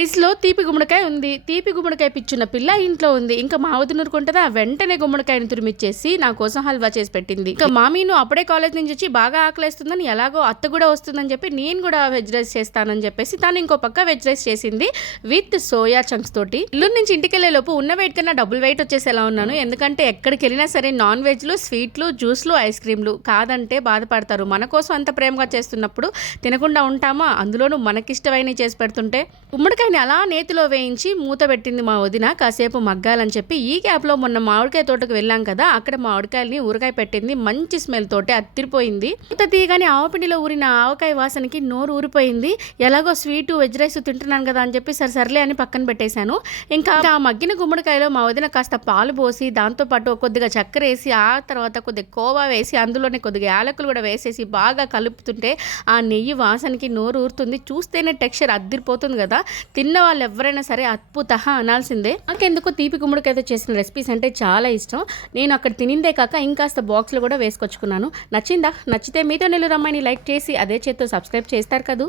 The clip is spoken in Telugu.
ఫ్రిడ్జ్లో తీపి గుమ్మడికాయ ఉంది. తీపి గుమ్మడికాయ పిచ్చున్న పిల్ల ఇంట్లో ఉంది. ఇంకా మా వదిన ఊరుకుంటుందా, వెంటనే గుమ్మడికాయని తురిమిచ్చేసి నా కోసం హల్వా చేసి పెట్టింది. ఇంకా మామీను అప్పుడే కాలేజ్ నుంచి వచ్చి బాగా ఆకలేస్తుందని, ఎలాగో అత్త కూడా వస్తుందని చెప్పి నేను కూడా వెజ్ రైస్ చేస్తానని చెప్పేసి తను ఇంకో పక్క వెజ్ రైస్ చేసింది విత్ సోయా చంక్స్ తోటి. ఇల్లు నుంచి ఇంటికి వెళ్ళే లోపు ఉన్న వెయిట్ కన్నా డబుల్ వెయిట్ వచ్చేసేలా ఉన్నాను. ఎందుకంటే ఎక్కడికి వెళ్ళినా సరే నాన్ వెజ్లు, స్వీట్లు, జ్యూస్లు, ఐస్ క్రీమ్లు కాదంటే బాధపడతారు. మన కోసం అంత ప్రేమగా చేస్తున్నప్పుడు తినకుండా ఉంటామా? అందులోనూ మనకిష్టమైనవి చేసి పెడుతుంటే. గుమ్మడికాయ అలా నేతిలో వేయించి మూత పెట్టింది మా వదిన కాసేపు మగ్గాలని చెప్పి. ఈ గ్యాప్లో మొన్న మామిడికాయ తోటకు వెళ్ళాం కదా, అక్కడ మామిడికాయలని ఊరకాయ పెట్టింది. మంచి స్మెల్ తోటి అత్తిరిపోయింది. మూత తీయగానే ఆవపిండిలో ఊరిన ఆవకాయ వాసనకి నోరు ఊరిపోయింది. ఎలాగో స్వీటు వెజ్ రైస్ తింటున్నాను కదా అని చెప్పి సరిసర్లే అని పక్కన పెట్టేశాను. ఇంకా ఆ మగ్గిన గుమ్మడికాయలో మా వదిన కాస్త పాలు పోసి, దాంతోపాటు కొద్దిగా చక్కెర వేసి, ఆ తర్వాత కొద్దిగా కోవా వేసి, అందులోనే కొద్దిగా యాలకులు కూడా వేసేసి బాగా కలుపుతుంటే ఆ నెయ్యి వాసనకి నోరు ఊరుతుంది. చూస్తేనే టెక్స్చర్ అద్దిరిపోతుంది కదా. తిన్న వాళ్ళు ఎవరైనా సరే అద్భుత అనాల్సిందే. నాకెందుకో తీపి గుమ్మడికాయతో చేసిన రెసిపీస్ అంటే చాలా ఇష్టం. నేను అక్కడ తినిందే కాక ఇంకాస్త బాక్స్లో కూడా వేసుకొచ్చుకున్నాను. నచ్చిందా? నచ్చితే మీతో నెల్లూరు అమ్మాయిని లైక్ చేసి అదే చేత్తో సబ్స్క్రైబ్ చేస్తారు కదూ.